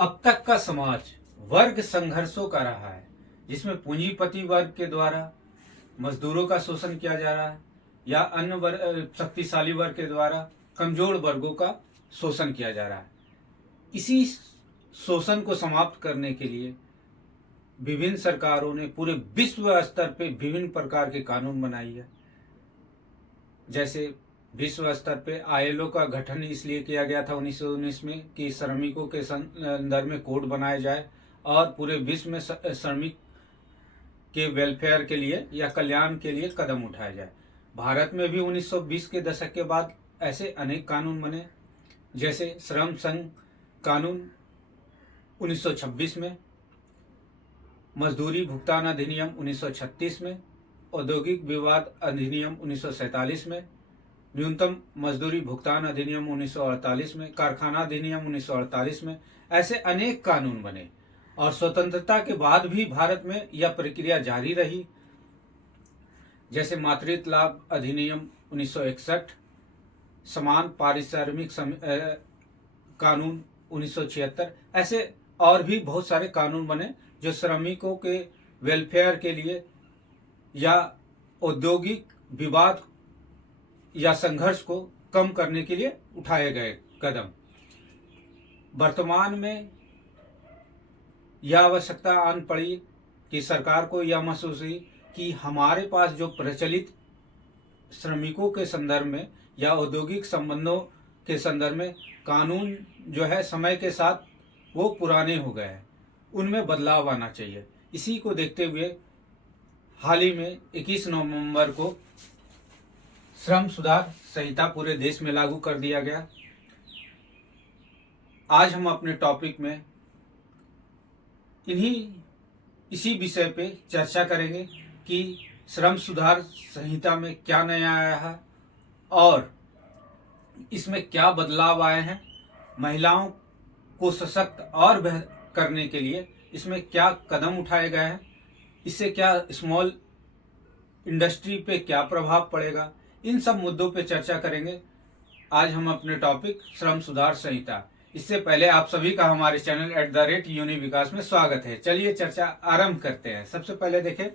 अब तक का समाज वर्ग संघर्षों का रहा है, जिसमें पूंजीपति वर्ग के द्वारा मजदूरों का शोषण किया जा रहा है या अन्य शक्तिशाली वर्ग के द्वारा कमजोर वर्गों का शोषण किया जा रहा है। इसी शोषण को समाप्त करने के लिए विभिन्न सरकारों ने पूरे विश्व स्तर पे विभिन्न प्रकार के कानून बनाई है। जैसे विश्व स्तर पे आईएलओ का गठन इसलिए किया गया था 1919 में कि श्रमिकों के संदर्भ में कोड बनाया जाए और पूरे विश्व में श्रमिक के वेलफेयर के लिए या कल्याण के लिए कदम उठाया जाए। भारत में भी 1920 के दशक के बाद ऐसे अनेक कानून बने, जैसे श्रम संघ कानून 1926 में, मजदूरी भुगतान अधिनियम 1936 में, औद्योगिक विवाद अधिनियम 1947 में, न्यूनतम मजदूरी भुगतान अधिनियम 1948 में, कारखाना अधिनियम 1948 में। ऐसे अनेक कानून बने और स्वतंत्रता के बाद भी भारत में यह प्रक्रिया जारी रही। जैसे मातृत्व लाभ अधिनियम 1961, समान पारिश्रमिक कानून 1976। ऐसे और भी बहुत सारे कानून बने जो श्रमिकों के वेलफेयर के लिए या औद्योगिक विवाद या संघर्ष को कम करने के लिए उठाए गए कदम। वर्तमान में यह आवश्यकता आन पड़ी कि सरकार को यह महसूस हुई कि हमारे पास जो प्रचलित श्रमिकों के संदर्भ में या औद्योगिक संबंधों के संदर्भ में कानून जो है समय के साथ वो पुराने हो गए हैं, उनमें बदलाव आना चाहिए। इसी को देखते हुए हाल ही में 21 नवंबर को श्रम सुधार संहिता पूरे देश में लागू कर दिया गया। आज हम अपने टॉपिक में इसी विषय पे चर्चा करेंगे कि श्रम सुधार संहिता में क्या नया आया है और इसमें क्या बदलाव आए हैं, महिलाओं को सशक्त और बेहतर करने के लिए इसमें क्या कदम उठाए गए हैं, इससे क्या स्मॉल इंडस्ट्री पे क्या प्रभाव पड़ेगा, इन सब मुद्दों पे चर्चा करेंगे। आज हम अपने टॉपिक श्रम सुधार संहिता। इससे पहले आप सभी का हमारे चैनल @UniVikas में स्वागत है। चलिए चर्चा आरंभ करते हैं। सबसे पहले देखें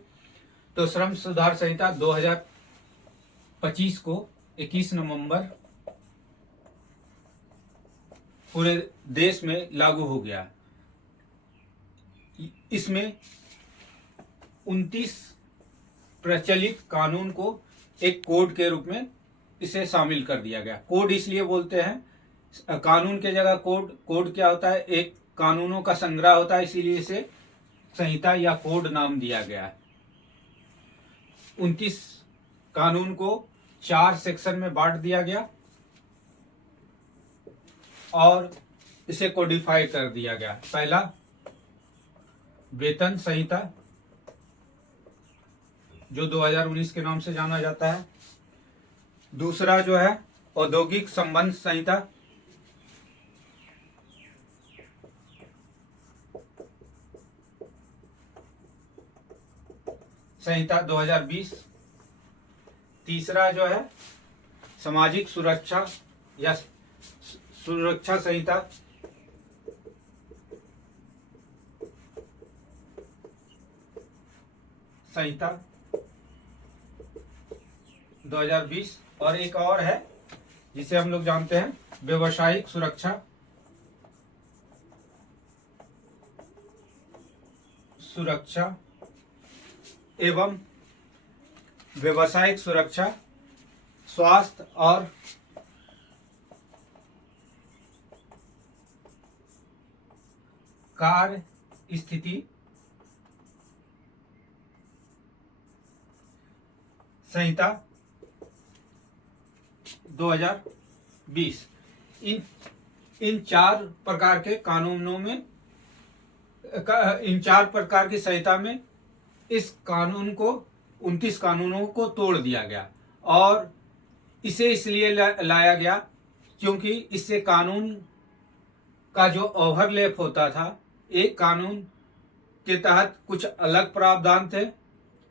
तो श्रम सुधार संहिता 2025 को 21 नवंबर पूरे देश में लागू हो गया। इसमें 29 प्रचलित कानून को एक कोड के रूप में इसे शामिल कर दिया गया। कोड इसलिए बोलते हैं, कानून के जगह कोड क्या होता है, एक कानूनों का संग्रह होता है, इसीलिए इसे संहिता या कोड नाम दिया गया है। 29 कानून को 4 सेक्शन में बांट दिया गया और इसे कोडिफाई कर दिया गया। पहला वेतन संहिता, जो 2019 के नाम से जाना जाता है। दूसरा जो है औद्योगिक संबंध संहिता, संहिता 2020। तीसरा जो है सामाजिक सुरक्षा या सुरक्षा संहिता, संहिता 2020। और एक और है जिसे हम लोग जानते हैं व्यावसायिक सुरक्षा एवं व्यावसायिक सुरक्षा, स्वास्थ्य और कार्य स्थिति संहिता 2020। इन 4 प्रकार के कानूनों में, इन 4 प्रकार की संहिता में इस कानून को 29 कानूनों को तोड़ दिया गया और इसे इसलिए लाया गया क्योंकि इससे कानून का जो ओवरलैप होता था, एक कानून के तहत कुछ अलग प्रावधान थे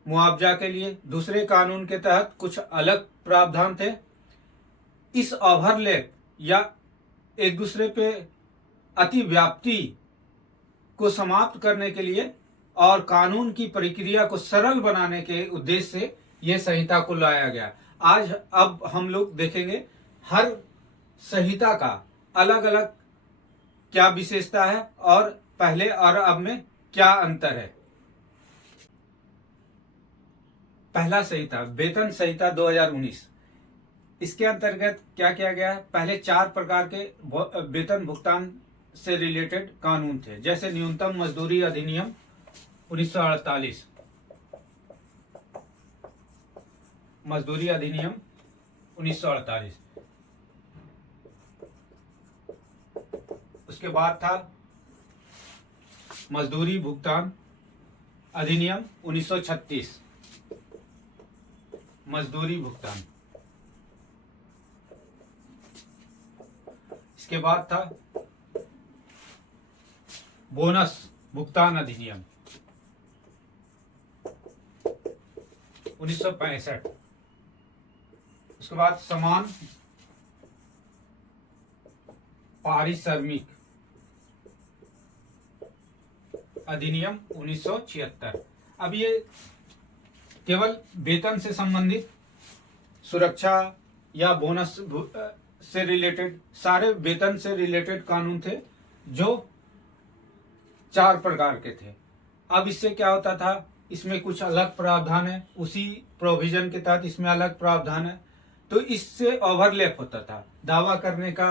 मुआवजा के लिए, दूसरे कानून के तहत कुछ अलग प्रावधान थे। इस ओवरलैप या एक दूसरे पे अतिव्याप्ति को समाप्त करने के लिए और कानून की प्रक्रिया को सरल बनाने के उद्देश्य से यह संहिता को लाया गया। आज अब हम लोग देखेंगे हर संहिता का अलग अलग क्या विशेषता है और पहले और अब में क्या अंतर है। पहला संहिता वेतन संहिता 2019। इसके अंतर्गत क्या किया गया है? पहले 4 प्रकार के वेतन भुगतान से रिलेटेड कानून थे, जैसे न्यूनतम मजदूरी अधिनियम 1948, मजदूरी अधिनियम 1948। उसके बाद था मजदूरी भुगतान अधिनियम 1936, मजदूरी भुगतान। इसके बाद था बोनस भुगतान अधिनियम 1965। उसके बाद समान पारिश्रमिक अधिनियम 1976। अब ये केवल वेतन से संबंधित सुरक्षा या बोनस से रिलेटेड सारे वेतन से रिलेटेड कानून थे जो 4 प्रकार के थे। अब इससे क्या होता था, इसमें कुछ अलग प्रावधान है, उसी प्रोविजन के तहत इसमें अलग प्रावधान है, तो इससे ओवरलैप होता था। दावा करने का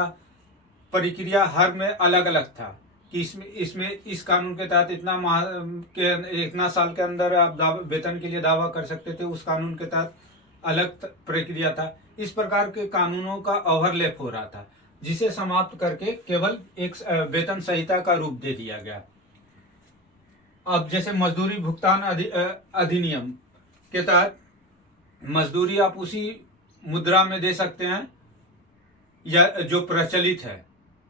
प्रक्रिया हर में अलग अलग था कि इसमें इस कानून के तहत इतना साल के अंदर आप वेतन के लिए दावा कर सकते थे, उस कानून के तहत अलग प्रक्रिया था। इस प्रकार के कानूनों का ओवरलैप हो रहा था, जिसे समाप्त करके केवल एक वेतन संहिता का रूप दे दिया गया। अब जैसे मजदूरी भुगतान अधिनियम के तहत मजदूरी आप उसी मुद्रा में दे सकते हैं या जो प्रचलित है,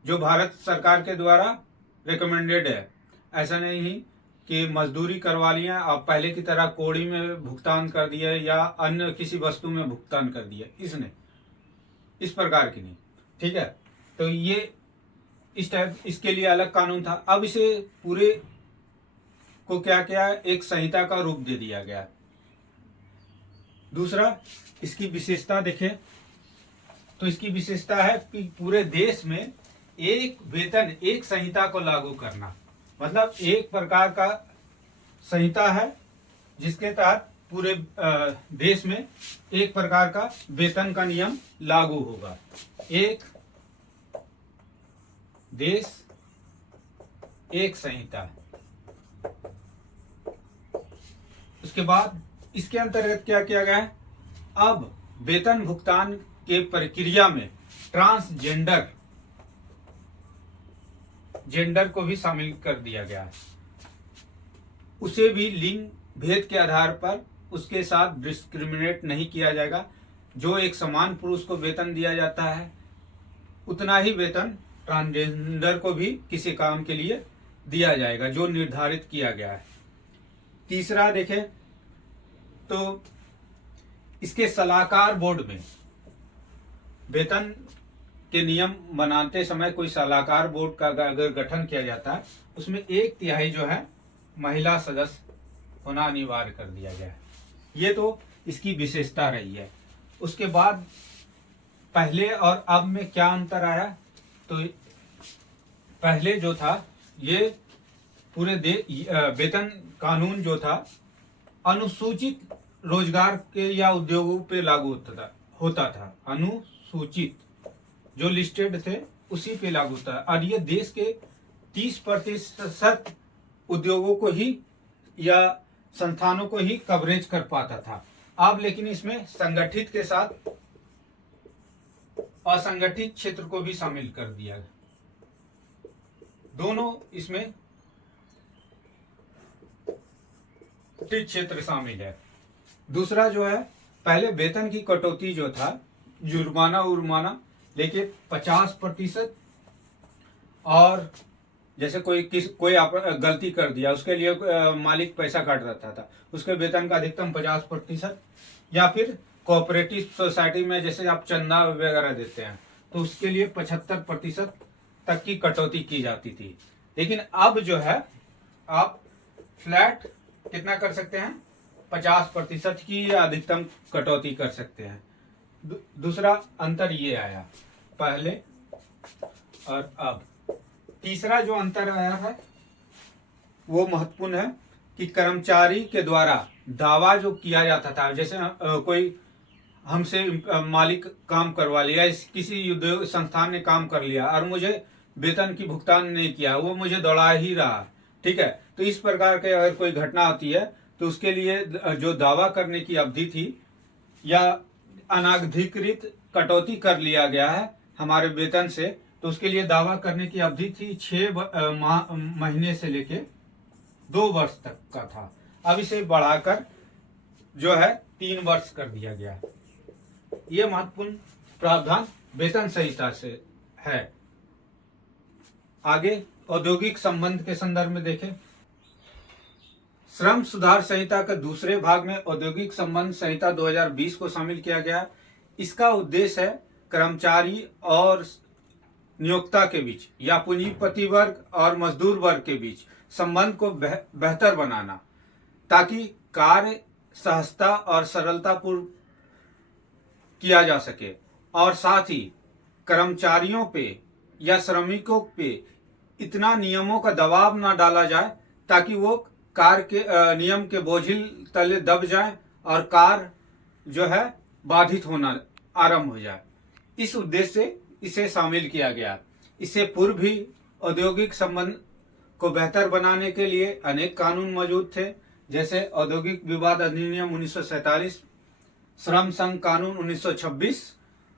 जो भारत सरकार के द्वारा रिकमेंडेड है। ऐसा नहीं कि मजदूरी करवा लिया आप पहले की तरह कौड़ी में भुगतान कर दिया या अन्य किसी वस्तु में भुगतान कर दिया, इसने इस प्रकार की नहीं। ठीक है, तो ये इस टाइप इसके लिए अलग कानून था। अब इसे पूरे को क्या किया, एक संहिता का रूप दे दिया गया। दूसरा, इसकी विशेषता देखें तो इसकी विशेषता है कि पूरे देश में एक वेतन एक संहिता को लागू करना, मतलब एक प्रकार का संहिता है जिसके तहत पूरे देश में एक प्रकार का वेतन का नियम लागू होगा। एक देश एक संहिता। उसके बाद इसके अंतर्गत क्या किया गया है, अब वेतन भुगतान के प्रक्रिया में ट्रांसजेंडर को भी शामिल कर दिया गया है। उसे भी लिंग भेद के आधार पर उसके साथ डिस्क्रिमिनेट नहीं किया जाएगा। जो एक समान पुरुष को वेतन दिया जाता है, उतना ही वेतन ट्रांसजेंडर को भी किसी काम के लिए दिया जाएगा, जो निर्धारित किया गया है। तीसरा देखें तो इसके सलाहकार बोर्ड में वेतन के नियम बनाते समय कोई सलाहकार बोर्ड का अगर गठन किया जाता है, उसमें 1/3 जो है महिला सदस्य होना अनिवार्य कर दिया गया है। ये तो इसकी विशेषता रही है। उसके बाद पहले और अब में क्या अंतर आया, तो पहले जो था ये पूरे वेतन कानून जो था अनुसूचित रोजगार के या उद्योगों पे लागू होता था। अनुसूचित जो लिस्टेड थे उसी पे लागू होता है, और ये देश के 30% उद्योगों को ही या संस्थानों को ही कवरेज कर पाता था। अब लेकिन इसमें संगठित के साथ असंगठित क्षेत्र को भी शामिल कर दिया गया। दोनों इसमें क्षेत्र शामिल है। दूसरा जो है, पहले वेतन की कटौती जो था जुर्माना लेके 50%, और जैसे कोई गलती कर दिया उसके लिए मालिक पैसा काट रहता था, उसके वेतन का अधिकतम 50%, या फिर कोऑपरेटिव सोसाइटी में जैसे आप चंदा वगैरह देते हैं तो उसके लिए 75% तक की कटौती की जाती थी। लेकिन अब जो है आप फ्लैट कितना कर सकते हैं, 50% की या अधिकतम कटौती कर सकते हैं। दूसरा अंतर ये आया पहले और अब। तीसरा जो अंतर आया है वो महत्वपूर्ण है कि कर्मचारी के द्वारा दावा जो किया जाता था, जैसे कोई हमसे मालिक काम करवा लिया, किसी उद्योग संस्थान ने काम कर लिया और मुझे वेतन की भुगतान नहीं किया, वो मुझे दौड़ा ही रहा, ठीक है। तो इस प्रकार के अगर कोई घटना होती है तो उसके लिए जो दावा करने की अवधि थी या अनाधिकृत कटौती कर लिया गया है हमारे वेतन से, तो उसके लिए दावा करने की अवधि थी 6 महीने से लेके 2 वर्ष तक का था। अब इसे बढ़ाकर जो है 3 वर्ष कर दिया गया। ये महत्वपूर्ण प्रावधान वेतन संहिता से है। आगे औद्योगिक संबंध के संदर्भ में देखें। श्रम सुधार संहिता के दूसरे भाग में औद्योगिक संबंध संहिता 2020 को शामिल किया गया। इसका उद्देश्य है कर्मचारी और नियोक्ता के बीच या पूंजीपति वर्ग और मजदूर वर्ग के बीच संबंध को बेहतर बनाना, ताकि कार्य सहजता और सरलतापूर्व किया जा सके और साथ ही कर्मचारियों पे या श्रमिकों पे इतना नियमों का दबाव ना डाला जाए ताकि वो कार्य के नियम के बोझिल तले दब जाए और कार्य जो है बाधित होना आरंभ हो जाए। इस उद्देश्य से इसे शामिल किया गया। इससे पूर्व भी औद्योगिक संबंध को बेहतर बनाने के लिए अनेक कानून मौजूद थे, जैसे औद्योगिक विवाद अधिनियम 1947, श्रम संघ कानून 1926,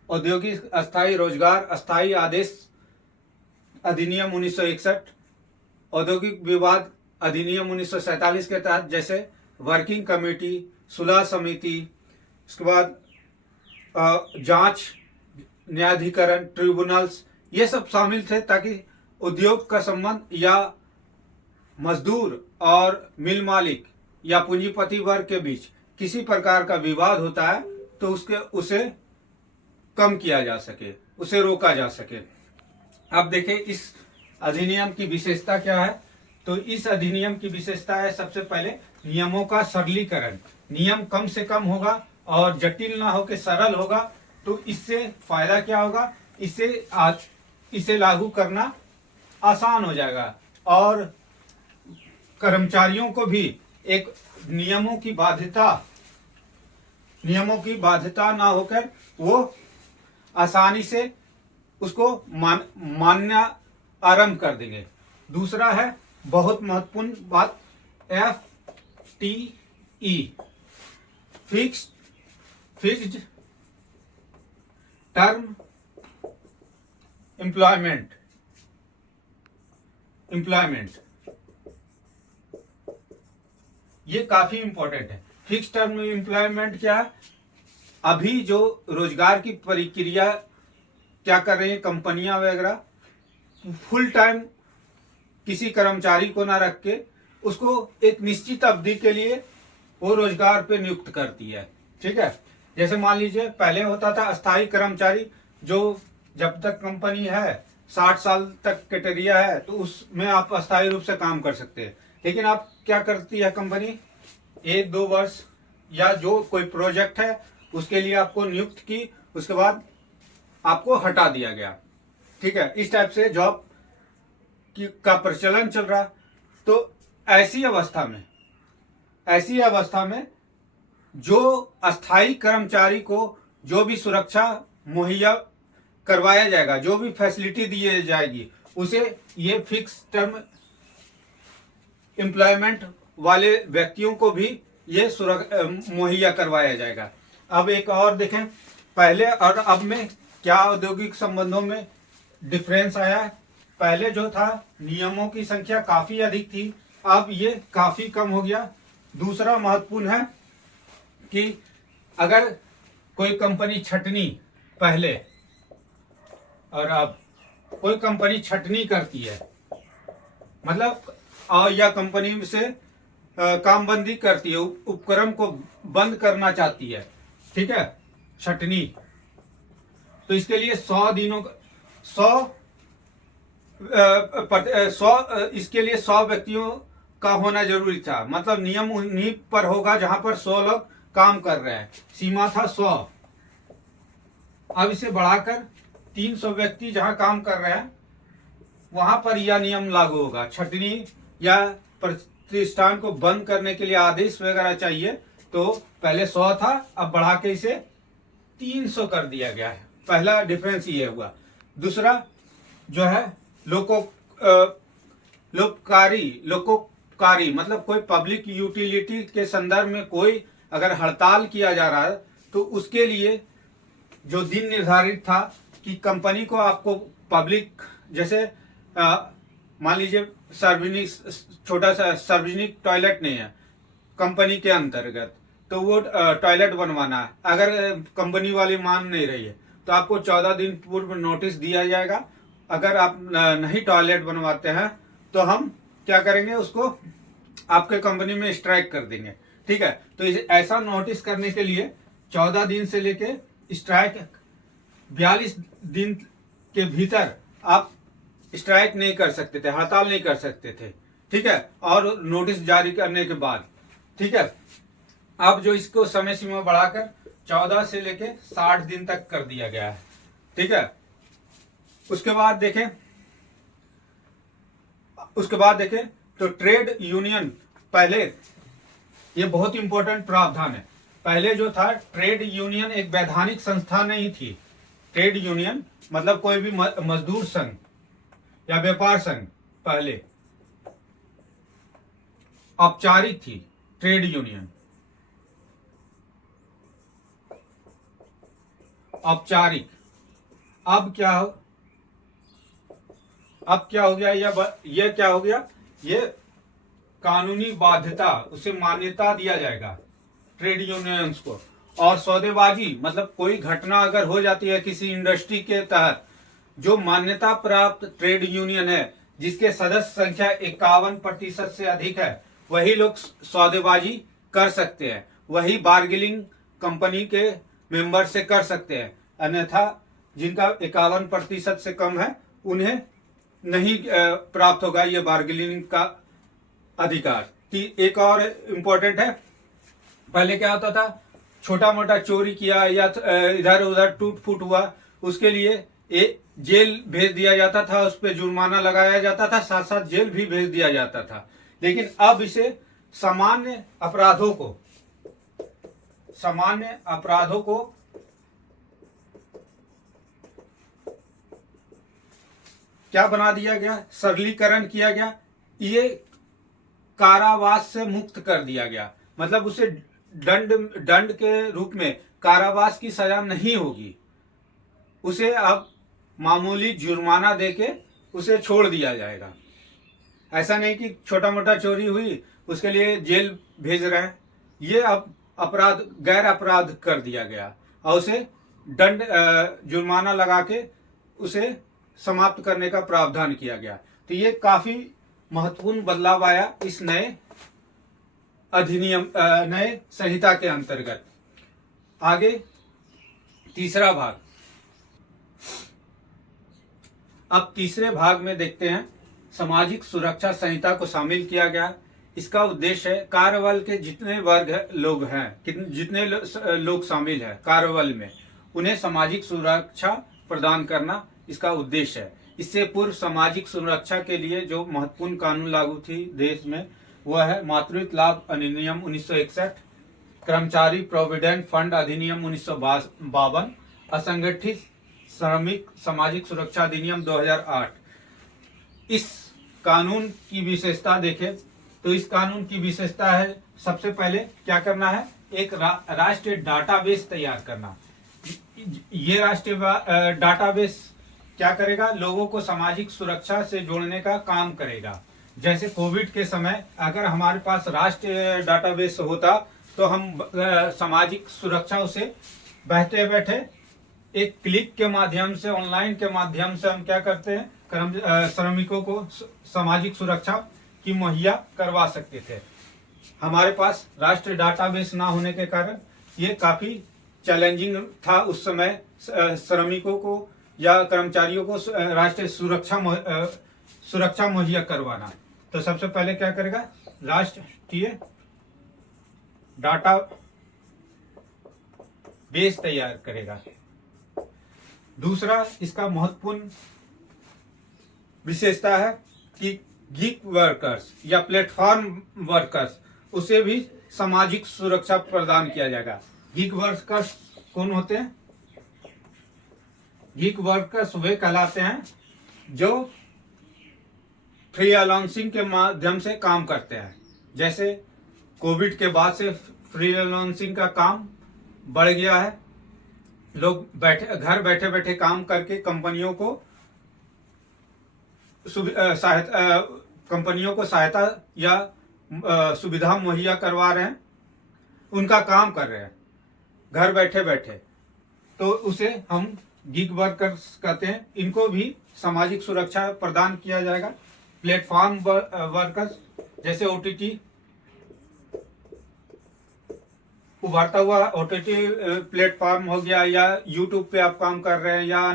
औद्योगिक अस्थायी रोजगार अस्थायी आदेश अधिनियम 1961, औद्योगिक विवाद अधिनियम 1947 के तहत जैसे वर्किंग कमेटी, सुलह समिति, उसके बाद जांच न्यायाधिकरण, ट्रिब्यूनल्स, ये सब शामिल थे, ताकि उद्योग का संबंध या मजदूर और मिल मालिक या पूंजीपति वर्ग के बीच किसी प्रकार का विवाद होता है तो उसे कम किया जा सके, उसे रोका जा सके। अब देखें इस अधिनियम की विशेषता क्या है। तो इस अधिनियम की विशेषता है सबसे पहले नियमों का सरलीकरण। नियम कम से कम होगा और जटिल ना होकर सरल होगा। तो इससे फायदा क्या होगा, इसे लागू करना आसान हो जाएगा और कर्मचारियों को भी एक नियमों की बाध्यता ना होकर वो आसानी से उसको मानना आरंभ कर देंगे। दूसरा है बहुत महत्वपूर्ण बात, FTE, फिक्स्ड टर्म एम्प्लॉयमेंट। ये काफी इंपॉर्टेंट है। फिक्स टर्म एम्प्लॉयमेंट क्या है, अभी जो रोजगार की प्रक्रिया क्या कर रही है कंपनियां वगैरह, फुल टाइम किसी कर्मचारी को ना रख के उसको एक निश्चित अवधि के लिए वो रोजगार पे नियुक्त करती है, ठीक है। जैसे मान लीजिए पहले होता था अस्थायी कर्मचारी, जो जब तक कंपनी है 60 साल तक कैटेरिया है तो उसमें आप अस्थायी रूप से काम कर सकते हैं। लेकिन आप क्या करती है कंपनी, 1-2 वर्ष या जो कोई प्रोजेक्ट है उसके लिए आपको नियुक्त की, उसके बाद आपको हटा दिया गया, ठीक है। इस टाइप से जॉब का प्रचलन चल रहा। तो ऐसी अवस्था में जो अस्थायी कर्मचारी को जो भी सुरक्षा मुहैया करवाया जाएगा, जो भी फैसिलिटी दी जाएगी, उसे ये फिक्स टर्म एम्प्लॉयमेंट वाले व्यक्तियों को भी ये मुहैया करवाया जाएगा। अब एक और देखें, पहले और अब में क्या औद्योगिक संबंधों में डिफरेंस आया है। पहले जो था नियमों की संख्या काफी अधिक थी, अब ये काफी कम हो गया। दूसरा महत्वपूर्ण है कि अगर कोई कंपनी छटनी, पहले और अब कोई कंपनी छटनी करती है, मतलब या कंपनी से कामबंदी करती है, उपक्रम को बंद करना चाहती है, ठीक है, छटनी, तो इसके लिए 100 दिनों का 100 इसके लिए 100 व्यक्तियों का होना जरूरी था, मतलब नियम उन्हीं पर होगा जहां पर 100 लोग काम कर रहे हैं। सीमा था 100। अब इसे बढ़ाकर 300 व्यक्ति जहां काम कर रहे हैं वहां पर यह नियम लागू होगा। छटनी या प्रतिष्ठान को बंद करने के लिए आदेश वगैरह चाहिए तो पहले 100 था, अब बढ़ा के इसे 300 कर दिया गया है। पहला डिफरेंस ये हुआ। दूसरा जो है लोकोपकारी मतलब कोई पब्लिक यूटिलिटी के संदर्भ में कोई अगर हड़ताल किया जा रहा है तो उसके लिए जो दिन निर्धारित था कि कंपनी को आपको पब्लिक जैसे मान लीजिए सार्वजनिक छोटा सा सार्वजनिक टॉयलेट नहीं है कंपनी के अंतर्गत, तो वो टॉयलेट बनवाना है। अगर कंपनी वाली मान नहीं रही है तो आपको 14 दिन पूर्व नोटिस दिया जाएगा। अगर आप नहीं टॉयलेट बनवाते हैं तो हम क्या करेंगे, उसको आपके कंपनी में स्ट्राइक कर देंगे। ठीक है, तो ऐसा नोटिस करने के लिए 14 दिन से लेके स्ट्राइक 42 दिन के भीतर आप स्ट्राइक नहीं कर सकते थे, हड़ताल नहीं कर सकते थे। ठीक है, और नोटिस जारी करने के बाद। ठीक है, अब जो इसको समय सीमा बढ़ाकर 14 से लेके 60 दिन तक कर दिया गया है। ठीक है, उसके बाद देखें तो ट्रेड यूनियन, पहले ये बहुत इंपॉर्टेंट प्रावधान है। पहले जो था ट्रेड यूनियन एक वैधानिक संस्था नहीं थी। ट्रेड यूनियन मतलब कोई भी मजदूर संघ या व्यापार संघ पहले औपचारिक थी ट्रेड यूनियन, औपचारिक। अब क्या हो गया, ये क्या हो गया, ये कानूनी बाध्यता, उसे मान्यता दिया जाएगा ट्रेड यूनियंस को। और सौदेबाजी मतलब कोई घटना अगर हो जाती है किसी इंडस्ट्री के तहत, जो मान्यता प्राप्त ट्रेड यूनियन है जिसके सदस्य संख्या 51% से अधिक है, वही लोग सौदेबाजी कर सकते हैं, वही बार्गेनिंग कंपनी के मेंबर से कर सकते हैं। अन्यथा जिनका 51% से कम है उन्हें नहीं प्राप्त होगा ये बार्गेनिंग का अधिकार। कि एक और इम्पोर्टेंट है, पहले क्या होता था, छोटा मोटा चोरी किया या इधर उधर टूट फूट हुआ, उसके लिए जेल भेज दिया जाता था, उस पर जुर्माना लगाया जाता था, साथ साथ जेल भी भेज दिया जाता था। लेकिन अब इसे सामान्य अपराधों को क्या बना दिया गया, सरलीकरण किया गया, ये कारावास से मुक्त कर दिया गया। मतलब उसे दंड के रूप में कारावास की सजा नहीं होगी, उसे अब मामूली जुर्माना देके उसे छोड़ दिया जाएगा। ऐसा नहीं कि छोटा मोटा चोरी हुई उसके लिए जेल भेज रहे हैं, ये अब अपराध गैर अपराध कर दिया गया और उसे दंड जुर्माना लगा के उसे समाप्त करने का प्रावधान किया गया। तो ये काफी महत्वपूर्ण बदलाव आया इस नए अधिनियम नए संहिता के अंतर्गत। आगे तीसरा भाग, अब तीसरे भाग में देखते हैं सामाजिक सुरक्षा संहिता को शामिल किया गया। इसका उद्देश्य है कार्यबल के जितने लोग हैं, जितने लोग शामिल हैं कार्यबल में, उन्हें सामाजिक सुरक्षा प्रदान करना इसका उद्देश्य है। इससे पूर्व सामाजिक सुरक्षा के लिए जो महत्वपूर्ण कानून लागू थी देश में, वह है मातृत्व लाभ अधिनियम 1961, कर्मचारी प्रोविडेंट फंड अधिनियम 1952, असंगठित श्रमिक सामाजिक सुरक्षा अधिनियम 2008। इस कानून की विशेषता देखें तो इस कानून की विशेषता है, सबसे पहले क्या करना है, एक राष्ट्रीय डाटाबेस तैयार करना। ये राष्ट्रीय डाटाबेस क्या करेगा, लोगों को सामाजिक सुरक्षा से जोड़ने का काम करेगा। जैसे कोविड के समय अगर हमारे पास राष्ट्रीय डाटाबेस होता तो हम सामाजिक सुरक्षा उसे बैठे बैठे एक क्लिक के माध्यम से, ऑनलाइन के माध्यम से हम क्या करते हैं, श्रमिकों को सामाजिक सुरक्षा की मुहैया करवा सकते थे। हमारे पास राष्ट्रीय डाटाबेस ना होने के कारण ये काफी चैलेंजिंग था उस समय श्रमिकों को या कर्मचारियों को राष्ट्रीय सुरक्षा मुहैया करवाना। तो सबसे पहले क्या करेगा, राष्ट्रीय डाटा बेस तैयार करेगा। दूसरा इसका महत्वपूर्ण विशेषता है कि गिग वर्कर्स या प्लेटफॉर्म वर्कर्स उसे भी सामाजिक सुरक्षा प्रदान किया जाएगा। गिग वर्कर्स कौन होते हैं? गिग वर्कर्स वे कहलाते हैं जो फ्रीलांसिंग के माध्यम से काम करते हैं। जैसे कोविड के बाद से फ्रीलांसिंग का काम बढ़ गया है, लोग घर बैठे बैठे काम करके कंपनियों को सहायता या सुविधा मुहैया करवा रहे हैं, उनका काम कर रहे हैं घर बैठे बैठे, तो उसे हम गिग वर्कर्स कहते हैं। इनको भी सामाजिक सुरक्षा प्रदान किया जाएगा। प्लेटफॉर्म वर्कर्स जैसे ओटीटी, उभरता हुआ ओटीटी प्लेटफॉर्म हो गया, या यूट्यूब पे आप काम कर रहे हैं, या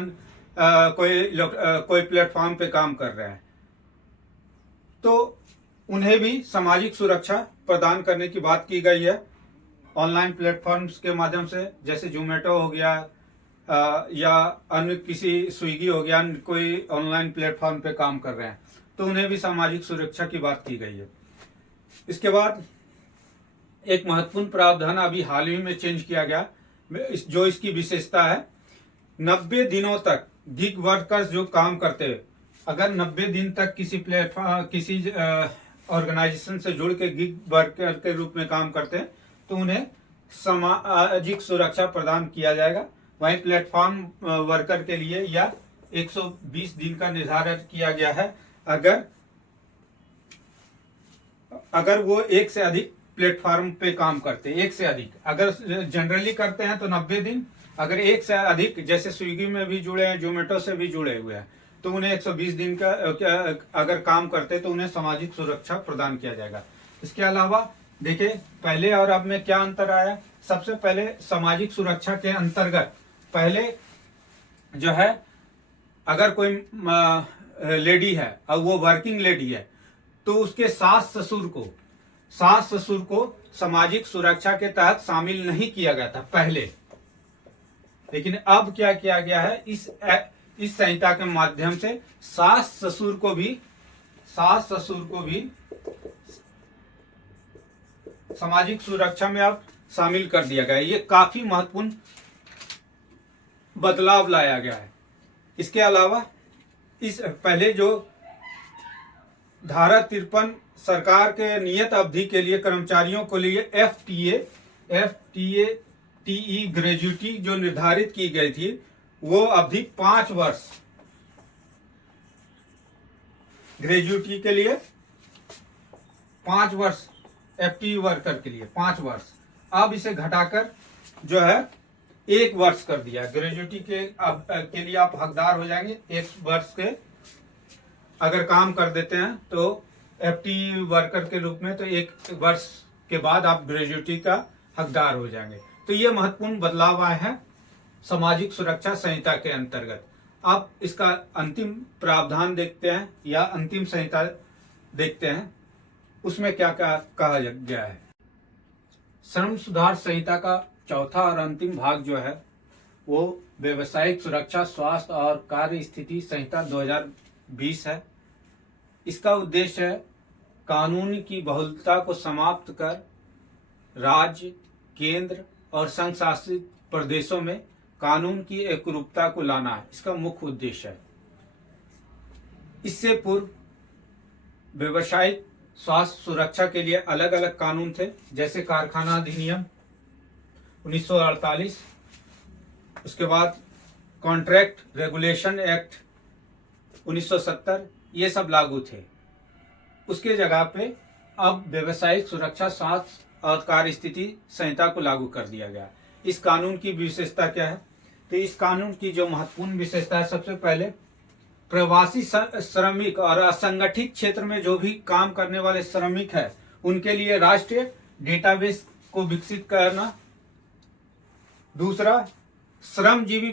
कोई प्लेटफॉर्म पे काम कर रहे हैं, तो उन्हें भी सामाजिक सुरक्षा प्रदान करने की बात की गई है। ऑनलाइन प्लेटफॉर्म्स के माध्यम से जैसे जोमेटो हो गया या अन्य किसी स्विगी हो गया, कोई ऑनलाइन प्लेटफॉर्म पे काम कर रहे हैं, तो उन्हें भी सामाजिक सुरक्षा की बात की गई है। इसके बाद एक महत्वपूर्ण प्रावधान अभी हाल ही में चेंज किया गया, जो इसकी विशेषता है, 90 दिनों तक गिग वर्कर्स जो काम करते हैं, अगर 90 दिन तक किसी प्लेटफॉर्म किसी ऑर्गेनाइजेशन से जुड़ के गिग वर्कर के रूप में काम करते हैं, तो उन्हें सामाजिक सुरक्षा प्रदान किया जाएगा। वहीं प्लेटफॉर्म वर्कर के लिए या 120 दिन का निर्धारण किया गया है। अगर वो एक से अधिक प्लेटफॉर्म पे काम करते हैं, एक से अधिक, अगर जनरली करते हैं तो 90 दिन, अगर एक से अधिक जैसे स्विगी में भी जुड़े हैं, जोमेटो से भी जुड़े हुए हैं, तो उन्हें 120 दिन का अगर काम करते तो उन्हें सामाजिक सुरक्षा प्रदान किया जाएगा। इसके अलावा देखिए पहले और अब में क्या अंतर आया। सबसे पहले सामाजिक सुरक्षा के अंतर्गत पहले जो है, अगर कोई लेडी है और वो वर्किंग लेडी है, तो उसके सास ससुर को सामाजिक सुरक्षा के तहत शामिल नहीं किया गया था पहले। लेकिन अब क्या किया गया है, इस संहिता के माध्यम से सास ससुर को भी सामाजिक सुरक्षा में अब शामिल कर दिया गया है। ये काफी महत्वपूर्ण बदलाव लाया गया है। इसके अलावा इस पहले जो धारा 53 सरकार के नियत अवधि के लिए कर्मचारियों को लिए FTA ग्रेजुएटी जो निर्धारित की गई थी, वो अवधि 5 वर्ष ग्रेजुएटी के लिए, 5 वर्ष FTE वर्कर के लिए 5 वर्ष, अब इसे घटाकर जो है 1 वर्ष कर दिया। ग्रेजुएटी के लिए आप हकदार हो जाएंगे 1 वर्ष के, अगर काम कर देते हैं तो FTE वर्कर के रूप में, तो 1 वर्ष के बाद आप ग्रेजुएटी का हकदार हो जाएंगे। तो ये महत्वपूर्ण बदलाव आए हैं सामाजिक सुरक्षा संहिता के अंतर्गत। आप इसका अंतिम प्रावधान देखते हैं या अंतिम संहिता देखते हैं, उसमें क्या क्या कहा गया है। श्रम सुधार संहिता का चौथा और अंतिम भाग जो है, वो व्यवसायिक सुरक्षा, स्वास्थ्य और कार्य स्थिति संहिता 2020 है। इसका उद्देश्य है कानून की बहुलता को समाप्त कर राज्य, केंद्र और संघ शासित प्रदेशों में कानून की एकरूपता को लाना है, इसका मुख्य उद्देश्य है। इससे पूर्व व्यवसायिक स्वास्थ्य सुरक्षा के लिए अलग अलग कानून थे, जैसे कारखाना अधिनियम 1948, उसके बाद कॉन्ट्रैक्ट रेगुलेशन एक्ट 1970, ये सब लागू थे। उसके जगह पे अब व्यवसायिक सुरक्षा, स्वास्थ्य और कार्य स्थिति संहिता को लागू कर दिया गया। इस कानून की विशेषता क्या है? तो इस कानून की जो महत्वपूर्ण विशेषता है, सबसे पहले प्रवासी श्रमिक और असंगठित क्षेत्र में जो भी काम करने वाले श्रमिक है, उनके लिए राष्ट्रीय डेटाबेस को विकसित करना। दूसरा, श्रमजीवी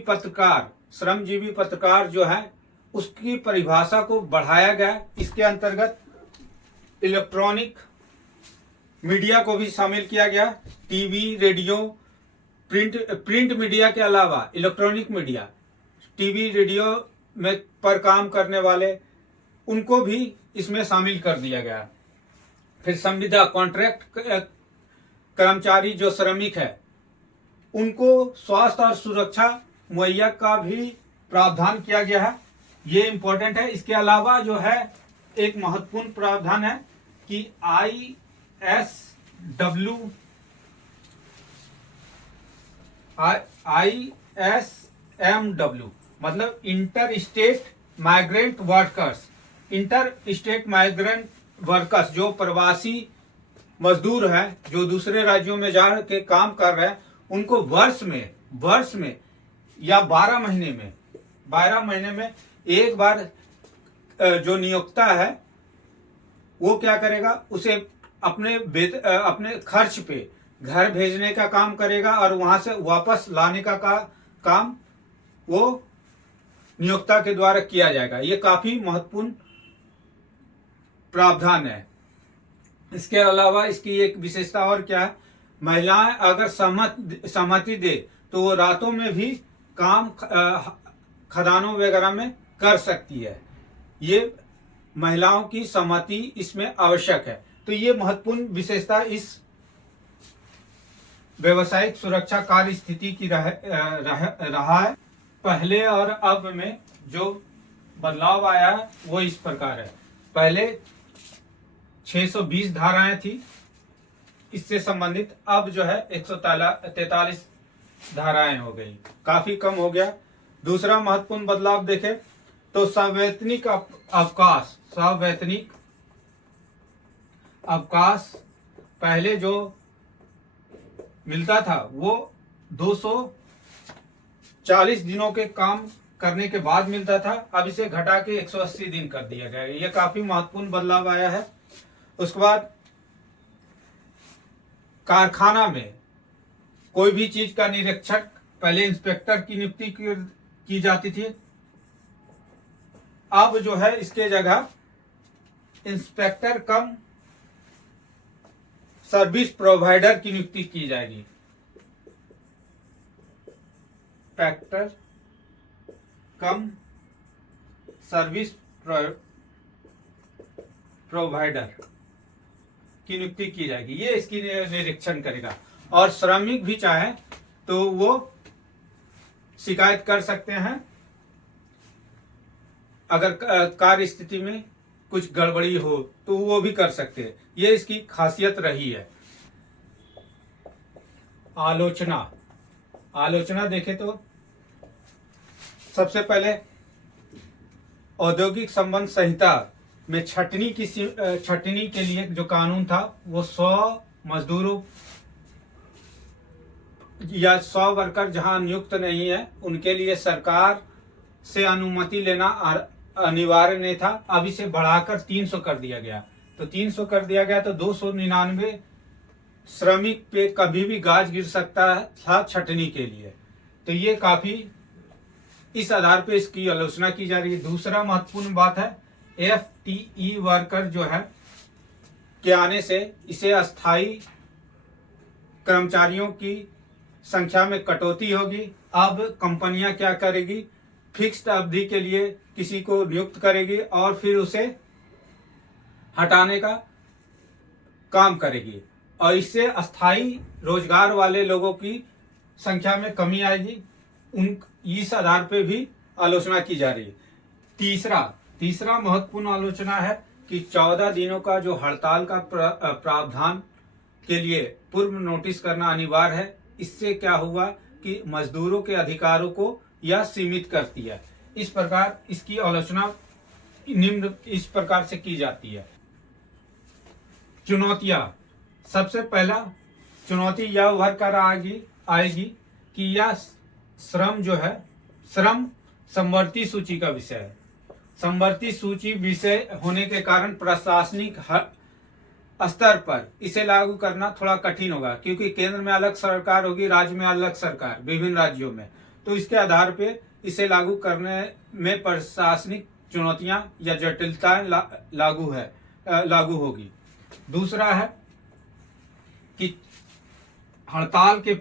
पत्रकार जो है, उसकी परिभाषा को बढ़ाया गया। इसके अंतर्गत इलेक्ट्रॉनिक मीडिया को भी शामिल किया गया। टीवी, रेडियो, प्रिंट मीडिया के अलावा इलेक्ट्रॉनिक मीडिया, टीवी, रेडियो में पर काम करने वाले उनको भी इसमें शामिल कर दिया गया। फिर संविदा, कॉन्ट्रैक्ट कर्मचारी जो श्रमिक है उनको स्वास्थ्य और सुरक्षा मुहैया का भी प्रावधान किया गया है। ये इंपॉर्टेंट है। इसके अलावा जो है एक महत्वपूर्ण प्रावधान है कि ISMW मतलब inter state migrant workers. Inter state migrant workers जो प्रवासी मजदूर हैं, जो दूसरे राज्यों में जा के काम कर रहे हैं, उनको वर्ष में या 12 महीने में एक बार जो नियोक्ता है वो क्या करेगा, उसे अपने खर्च पे घर भेजने का काम करेगा और वहां से वापस लाने का काम वो नियोक्ता के द्वारा किया जाएगा। ये काफी महत्वपूर्ण प्रावधान है। इसके अलावा इसकी एक विशेषता और क्या है, महिलाएं अगर सहमति दे तो वो रातों में भी काम खदानों वगैरह में कर सकती है। ये महिलाओं की सहमति इसमें आवश्यक है। तो ये महत्वपूर्ण विशेषता इस व्यवसायिक सुरक्षा कार्य स्थिति की रहा है। पहले और अब में जो बदलाव आया है वो इस प्रकार है। पहले 620 धाराएं थी इससे संबंधित, अब जो है 143 धाराएं हो गई, काफी कम हो गया। दूसरा महत्वपूर्ण बदलाव देखें तो सवैतनिक अवकाश पहले जो मिलता था वो 240 दिनों के काम करने के बाद मिलता था, अब इसे घटा के 180 दिन कर दिया गया। ये काफी महत्वपूर्ण बदलाव आया है। उसके बाद कारखाना में कोई भी चीज का निरीक्षक पहले इंस्पेक्टर की नियुक्ति की जाती थी, अब जो है इसके जगह इंस्पेक्टर कम सर्विस प्रोवाइडर की नियुक्ति की जाएगी। इंस्पेक्टर कम सर्विस प्रोवाइडर की नियुक्ति की जाएगी। ये इसकी निरीक्षण करेगा। और श्रमिक भी चाहे तो वो शिकायत कर सकते हैं अगर कार्य स्थिति में कुछ गड़बड़ी हो तो वो भी कर सकते हैं। ये इसकी खासियत रही है। आलोचना देखें तो सबसे पहले औद्योगिक संबंध संहिता में छटनी के लिए जो कानून था वो 100 मजदूरों या 100 वर्कर जहां नियुक्त नहीं है उनके लिए सरकार से अनुमति लेना अनिवार्य नहीं था। अब इसे बढ़ाकर 300 कर दिया गया। तो 300 कर दिया गया तो 299 श्रमिक पे कभी भी गाज गिर सकता था छटनी के लिए। तो ये काफी इस आधार पे इसकी आलोचना की जा रही है। दूसरा महत्वपूर्ण बात है FTE वर्कर जो है के आने से इसे अस्थायी कर्मचारियों की संख्या में कटौती होगी। अब कंपनियां क्या करेगी, फिक्स्ड अवधि के लिए किसी को नियुक्त करेगी और फिर उसे हटाने का काम करेगी और इससे अस्थायी रोजगार वाले लोगों की संख्या में कमी आएगी। इस आधार पे भी आलोचना की जा रही है। तीसरा महत्वपूर्ण आलोचना है कि 14 दिनों का जो हड़ताल का प्रावधान के लिए पूर्व नोटिस करना अनिवार्य है। इससे क्या हुआ कि मजदूरों के अधिकारों को यह सीमित करती है। इस प्रकार इसकी आलोचना निम्न इस प्रकार से की जाती है। चुनौतियां, सबसे पहला चुनौती यह उभर कर आएगी कि यह श्रम जो है श्रम समवर्ती सूची का विषय है। समवर्ती सूची विषय होने के कारण प्रशासनिक स्तर पर इसे लागू करना थोड़ा कठिन होगा, क्योंकि केंद्र में अलग सरकार होगी, राज्य में अलग सरकार, विभिन्न राज्यों में। तो इसके आधार पे इसे लागू करने में प्रशासनिक चुनौतियां या जटिलताएं लागू होगी। दूसरा है कि हड़ताल के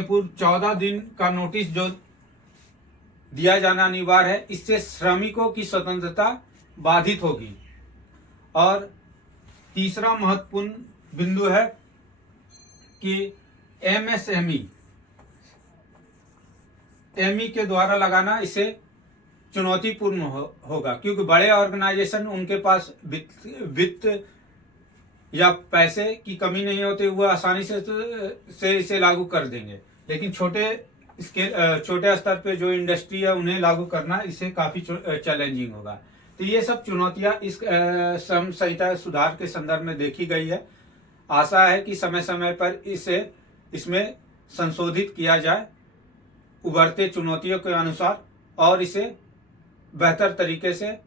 पूर्व 14 दिन का नोटिस जो दिया जाना अनिवार्य है, इससे श्रमिकों की स्वतंत्रता बाधित होगी। और तीसरा महत्वपूर्ण बिंदु है कि एमएसएमई के द्वारा लगाना इसे चुनौतीपूर्ण होगा, क्योंकि बड़े ऑर्गेनाइजेशन उनके पास वित्त या पैसे की कमी नहीं होती, वो आसानी से इसे लागू कर देंगे। लेकिन छोटे स्तर पे जो इंडस्ट्री है उन्हें लागू करना इसे काफी चैलेंजिंग होगा। तो ये सब चुनौतियां इस श्रम संहिता सुधार के संदर्भ में देखी गई है। आशा है कि समय समय पर इसमें संशोधित किया जाए उभरते चुनौतियों के अनुसार, और इसे बेहतर तरीके से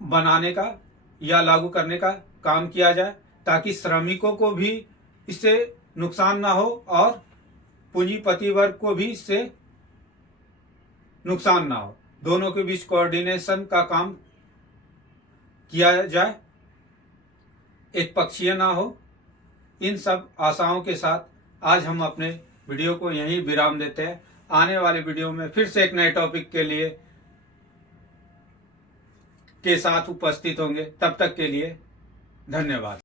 बनाने का या लागू करने का काम किया जाए, ताकि श्रमिकों को भी इससे नुकसान ना हो और पूंजीपति वर्ग को भी इससे नुकसान ना हो। दोनों के बीच कोऑर्डिनेशन का काम किया जाए, एक पक्षीय ना हो। इन सब आशाओं के साथ आज हम अपने वीडियो को यहीं विराम देते हैं। आने वाले वीडियो में फिर से एक नए टॉपिक के साथ उपस्थित होंगे। तब तक के लिए धन्यवाद।